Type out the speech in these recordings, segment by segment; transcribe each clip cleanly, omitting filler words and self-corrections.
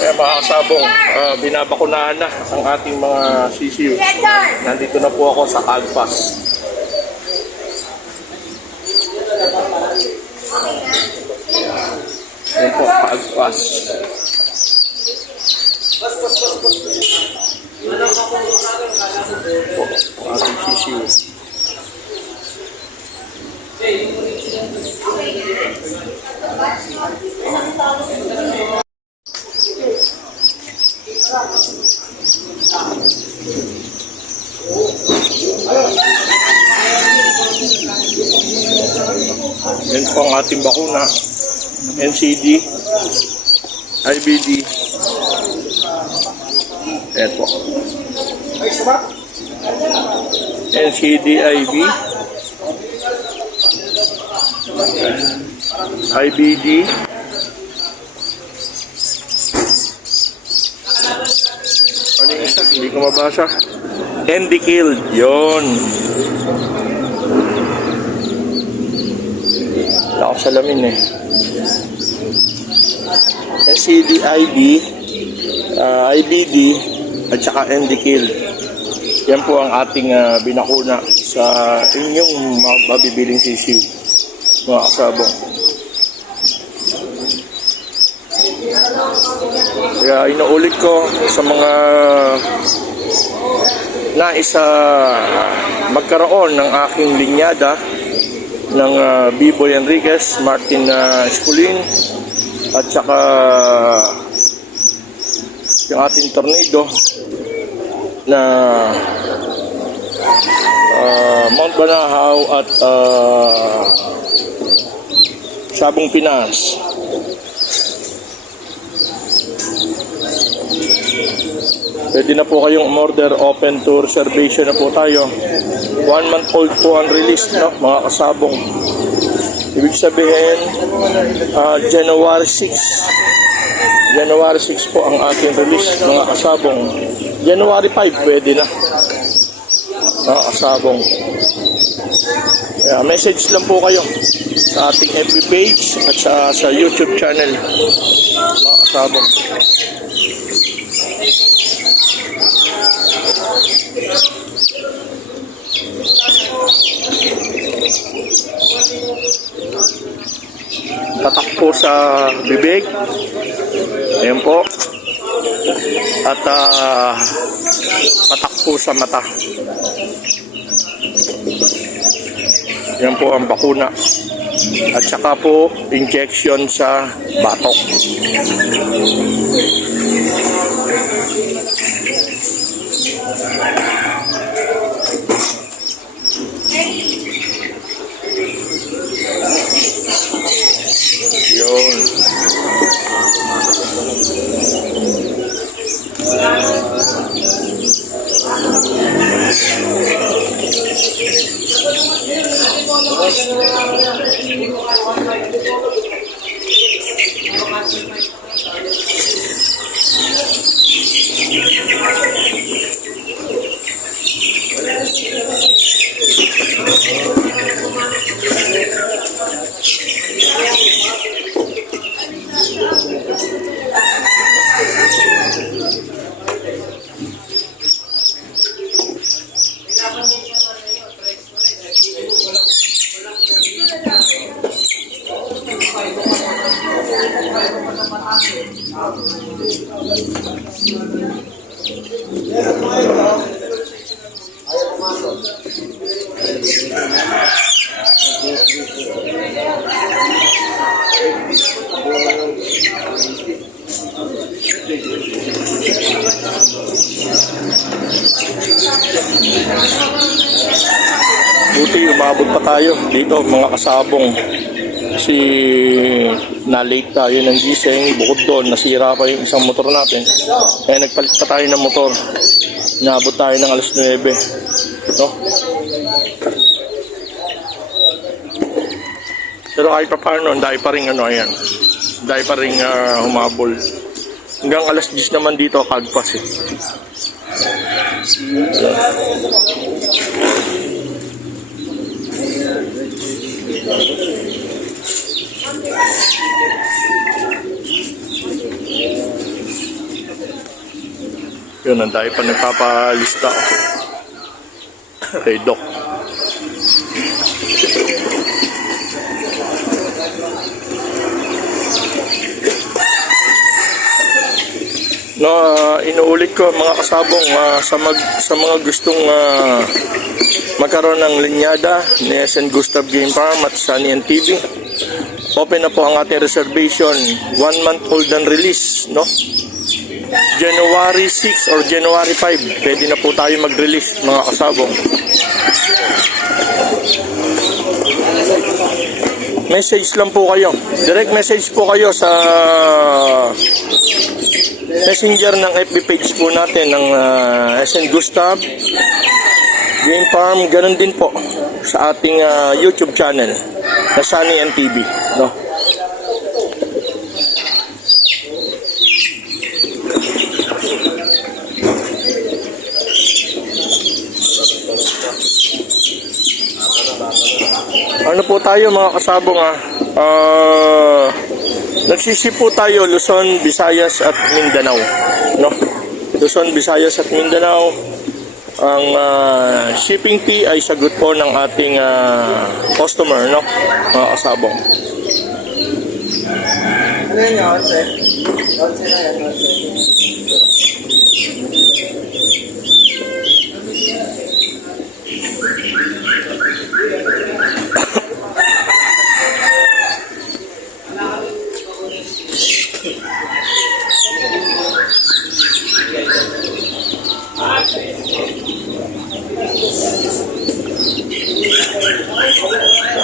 Kaya mga kasabong, binabakunahan na ang ating mga sisiyo. Nandito na po ako sa Agpas. Yan po, Agpas. Po, ang ating sisiyo. Yan po ang ating bakuna. NCD, IBD. Yan po. NCD, IB, IBD. Ano yung isa? Hindi ko mabasa. Candy killed. Yun. Wala akong salamin eh. NCDIB, IBD, at saka NDKIL. Yan po ang ating binakuna sa inyong mabibiling sisiw, mga kasabong. Kaya inuulit ko sa mga nais magkaroon ng aking linyada ng B-Boy Enriquez, Martin Esculin, at saka yung ating tornado na Mount Banahaw at Sabong Pinas. Pwede na po kayong umorder, open to reservation na po tayo. 1 month old po ang release, no, mga kasabong. Ibig sabihin, January 6. January 6 po ang ating release, mga kasabong. January 5, pwede na, mga kasabong. Kaya message lang po kayo sa ating FB page at sa YouTube channel, mga kasabong. Tatak po sa bibig. Ayan po. At patak po sa mata. Yan po ang bakuna. At saka po injection sa batok. Yun. Buti umabot pa tayo dito, mga kasabong. Kasi na-late tayo ng gising. Bukod doon, nasira pa yung isang motor natin. Kaya nagpalit pa tayo ng motor. Naabot tayo ng alas 9. No? Pero kahit pa paano, dahil pa rin ayan. Dahil pa rin humabol. Hanggang alas 10 naman dito, Agpas eh. Yun, ang dahil pa nagpapalista kay Doc. No, inuulit ko mga kasabong, sa mga gustong magkaroon ng linyada ni SN Gustav Game Farm at Sunny and TV. Open na po ang ating reservation, 1 month old and release, no? January 6 or January 5, pwede na po tayo mag-release mga kasabong. Message lang po kayo. Direct message po kayo sa messenger ng FB page po natin ng SN Gustav Game Farm. Ganun din po sa ating YouTube channel na Sunny and TV, no? Ano po tayo mga kasabong nagsiship po tayo Luzon, Visayas at Mindanao, no? Luzon, Visayas at Mindanao. Ang shipping fee ay sagot po ng ating customer, no? Mga kasabong. Ano yun yun, sir? Onse na yan, onse.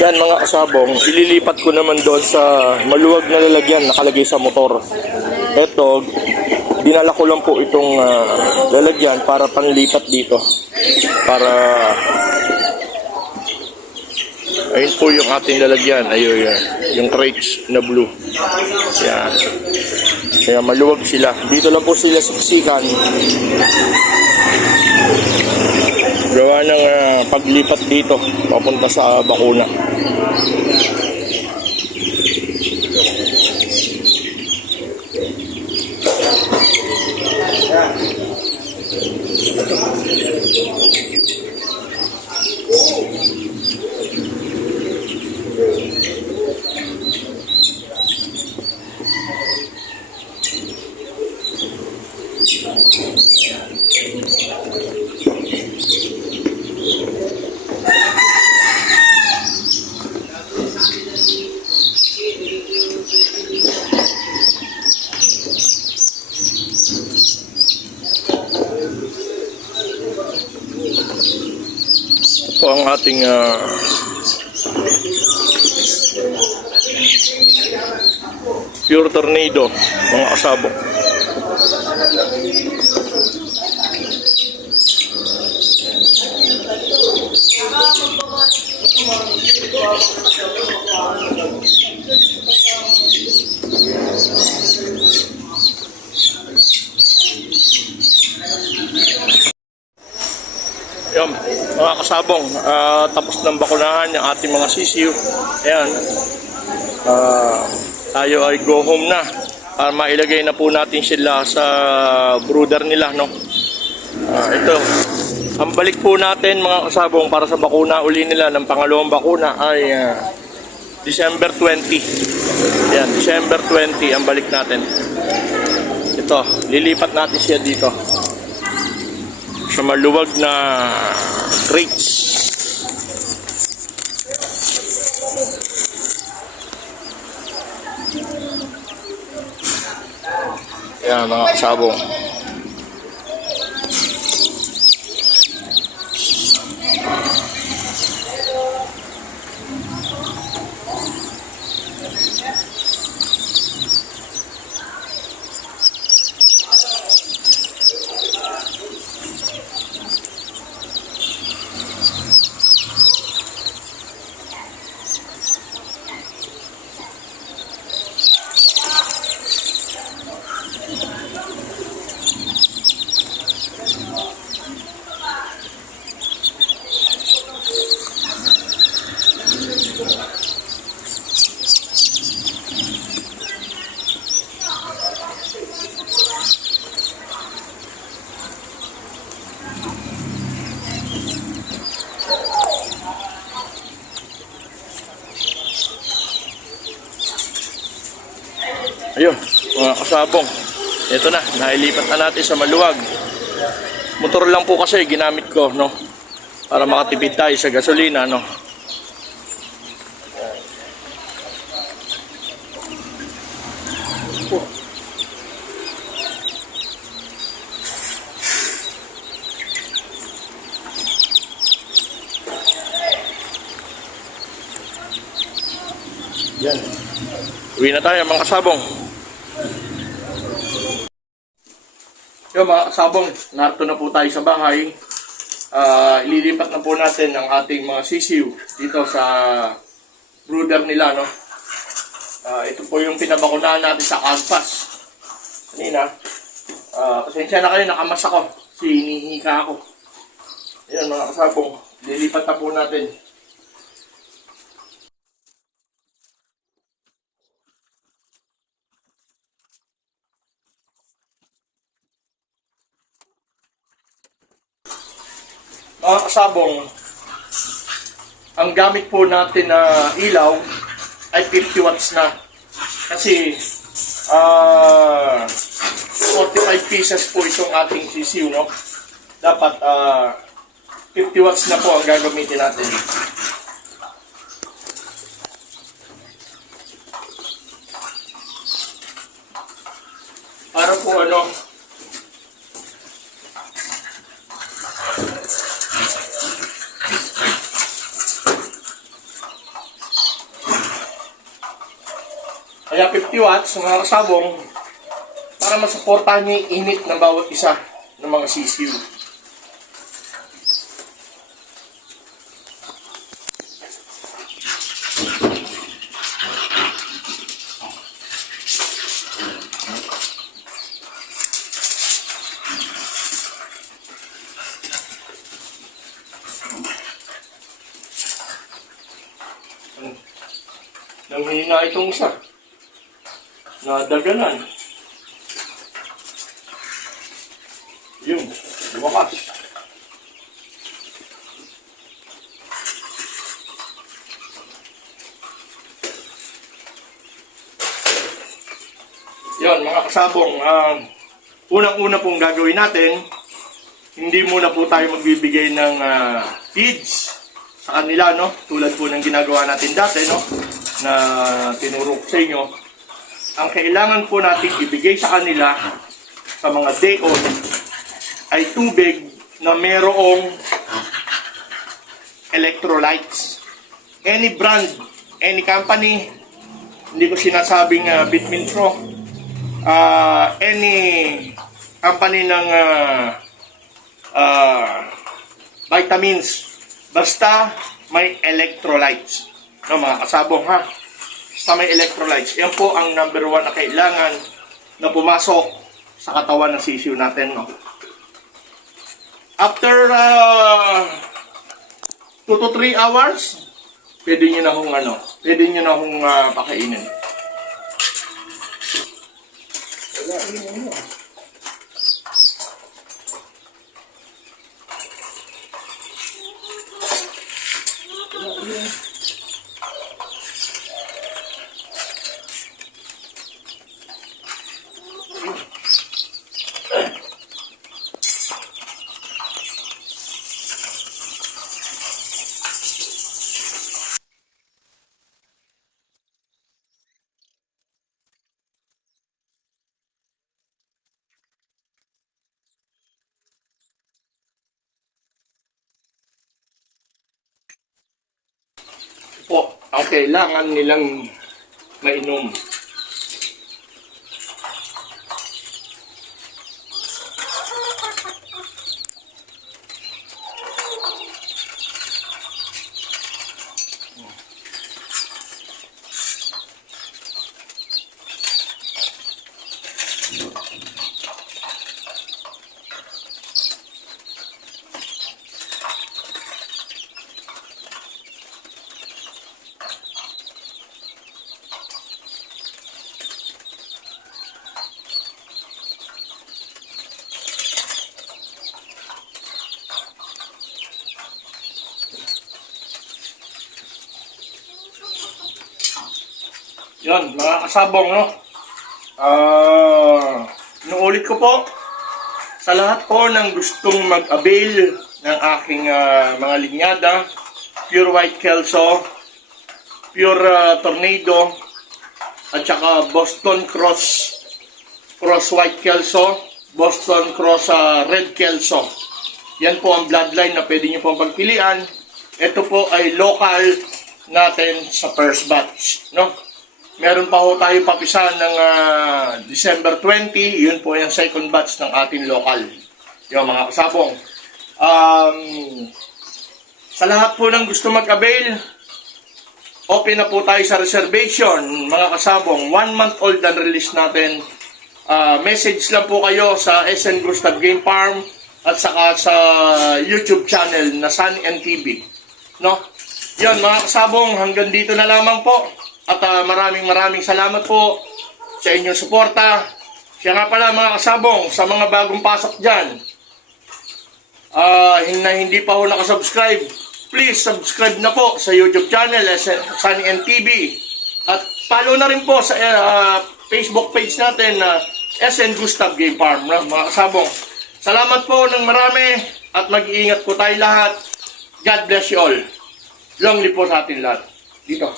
Yan mga kasabong, ililipat ko naman doon sa maluwag na lalagyan nakalagay sa motor. Ito, dinala ko lang po itong lalagyan para panlipat dito. Para ayun po yung ating lalagyan. Ayun, yung crates na blue. Yan. Kaya maluwag sila. Dito lang po sila siksikan. Gawa ng paglipat dito papunta sa bakuna. Po ang ating pure tornado mga kasabong. Yan, mga kasabong, tapos ng bakunahan yung ating mga sisiw. Ayan, tayo ay go home na para mailagay na po natin sila sa brooder nila, no? Ito, ang balik po natin mga kasabong para sa bakuna uli nila ng pangalawang bakuna ay December 20. Yan, December 20 ang balik natin. Ito, lilipat natin siya dito sa maluwag na crates. Yan mga kasabong. Ayun, mga kasabong. Ito na, nailipat na natin sa maluwag. Motor lang po kasi ginamit ko, no? Para makatipid tayo sa gasolina, no? Yan. Uwi na tayo mga kasabong. Yung mga kasabong, narito na po tayo sa bahay. Ililipat na po natin ang ating mga sisiw dito sa brooder nila, no? Ito po yung pinabakunahan natin sa canvas. Kanina. Pasensya na kayo, nakamas ako. Hinihika ako. Ayan mga kasabong, lilipat na po natin. Mga kasabong, ang gamit po natin na ilaw ay 50 watts na. Kasi 45 pieces po itong ating sisiw, no? Dapat 50 watts na po ang gagamitin natin. Para po ano, kaya 50 watts mga kasabong para masuportahan niya yung init ng bawat isa ng mga sisiw. Nanghina itong isa. Nadaganan. Yun, lumakas. Yun, mga kasabong, unang-una pong gagawin natin, hindi muna po tayo magbibigay ng feeds sa kanila, no? Tulad po ng ginagawa natin dati, no? Na tinuro ko sa inyo. Ang kailangan po natin ibigay sa kanila sa mga day-on ay tubig na mayroong electrolytes. Any brand, any company, hindi ko sinasabing Bitmin Pro, any company ng vitamins, basta may electrolytes. No, mga kasabong ha? Sa may electrolytes. Yan po ang number 1 na kailangan na pumasok sa katawan ng sisiw natin. No? After 2 to 3 hours, pwede nyo na hong pakainin. Po, ang kailangan nilang mainom. Yon, mga kasabong, no? Inuulit ko po, sa lahat po ng gustong mag-avail ng aking mga linyada, Pure White Kelso, Pure Tornado, at saka Boston Cross White Kelso, Boston Cross Red Kelso. Yan po ang bloodline na pwede nyo pong pagpilian. Ito po ay local natin sa first batch, no? Meron pa ho tayo papisan ng December 20. Yun po yung second batch ng ating local. Yung mga kasabong. Sa lahat po ng gusto mag-avail, open na po tayo sa reservation. Mga kasabong, 1 month old ang release natin. Message lang po kayo sa SN Gustav Game Farm at saka sa YouTube channel na Sunny NTV. No? Yun mga kasabong, hanggang dito na lamang po. At maraming salamat po sa inyong suporta. Siya nga pala mga kasabong, sa mga bagong pasok dyan, na hindi pa ho nakasubscribe, please subscribe na po sa YouTube channel, Sunny NTV. At follow na rin po sa Facebook page natin na SN Gustav Game Farm. Mga kasabong, salamat po ng marami at mag-iingat po tayo lahat. God bless you all. Long live po sa atin lahat. Dito.